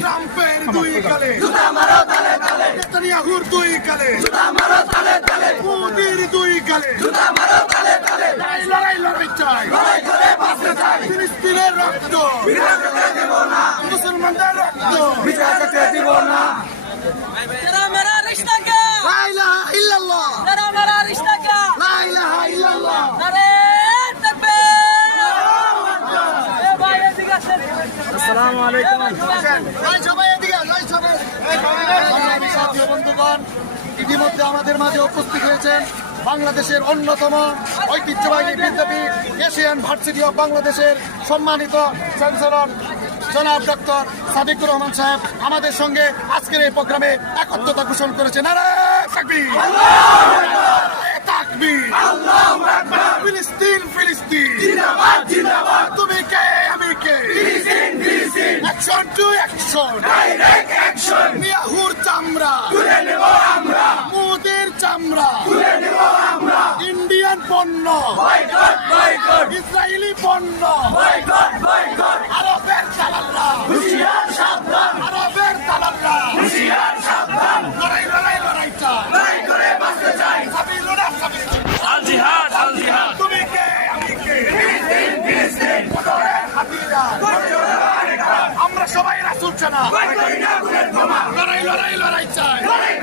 ট্রাম্পের দুই গালে জুতা মারো তালে তালে, নেতানিয়াহুর দুই গালে জুতা মারো তালে তালে, মোদির দুই গালে জুতা মারো তালে তালে, লড়াই চাই লড়াই করে বাঁচতে চাই, ফিলিস্তিনের রক্ত বিনা যেতে দেব না, মুসলমানদের রক্ত বিনা যেতে দিব না। तेरा मेरा रिश्ता क्या, লা ইলাহা ইল্লাল্লাহ तेरा मेरा रिश्ता क्या, লা ইলাহা ইল্লাল্লাহ नारे तकबीर। ए भाई एदिকে আসেন। আসসালামু আলাইকুম ভাই সবাই এদিকে যাই সবাই বাংলাদেশ জাতীয় বন্ধুগণ ইতিমধ্যে আমাদের মাঝে উপস্থিত হয়েছেন বাংলাদেশের অন্যতম ঐতিহ্যবাহী বিদ্যাপীঠ এশিয়ান ভার্সিটি অফ বাংলাদেশের সম্মানিত চ্যান্সেলর জনাব ডক্টর সাদিকুর রহমান সাহেব আমাদের সঙ্গে আজকের এই প্রোগ্রামে একত্রতা ঘোষণা করেছেন। নারে তাকবীর, নারে তাকবীর, আল্লাহু আকবার, ফিলিস্তিন ফিলিস্তিন জিন্দাবাদ জিন্দাবাদ, তুমি কে আমি কে, ফিলিস্তিন ফিলিস্তিন, action to action, direct action, নিয়াহুর চামড়া তুলে নেব আমরা, মোদির চামড়া, তুলে নেব আমরা, ইন্ডিয়ান পণ্য, বয়কট বয়কট, ইসরায়েলি পণ্য, বয়কট বয়কট, আরবের দালালরা, হুঁশিয়ার সাবধান, আরবের দালালরা, হুঁশিয়ার সাবধান, লড়াই চাই, লড়াই করে বাঁচতে চাই, সাবিলুনা সাবিল, আল জিহাদ আল জিহাদ, তুমি কে আমি কে, ফিলিস্তিন ফিলিস্তিন, বদরের হাতিয়ার, আমরা সবাই রাসূল জানা, বয়কট না বুলেট বোমা, লড়াই চাই, লড়াই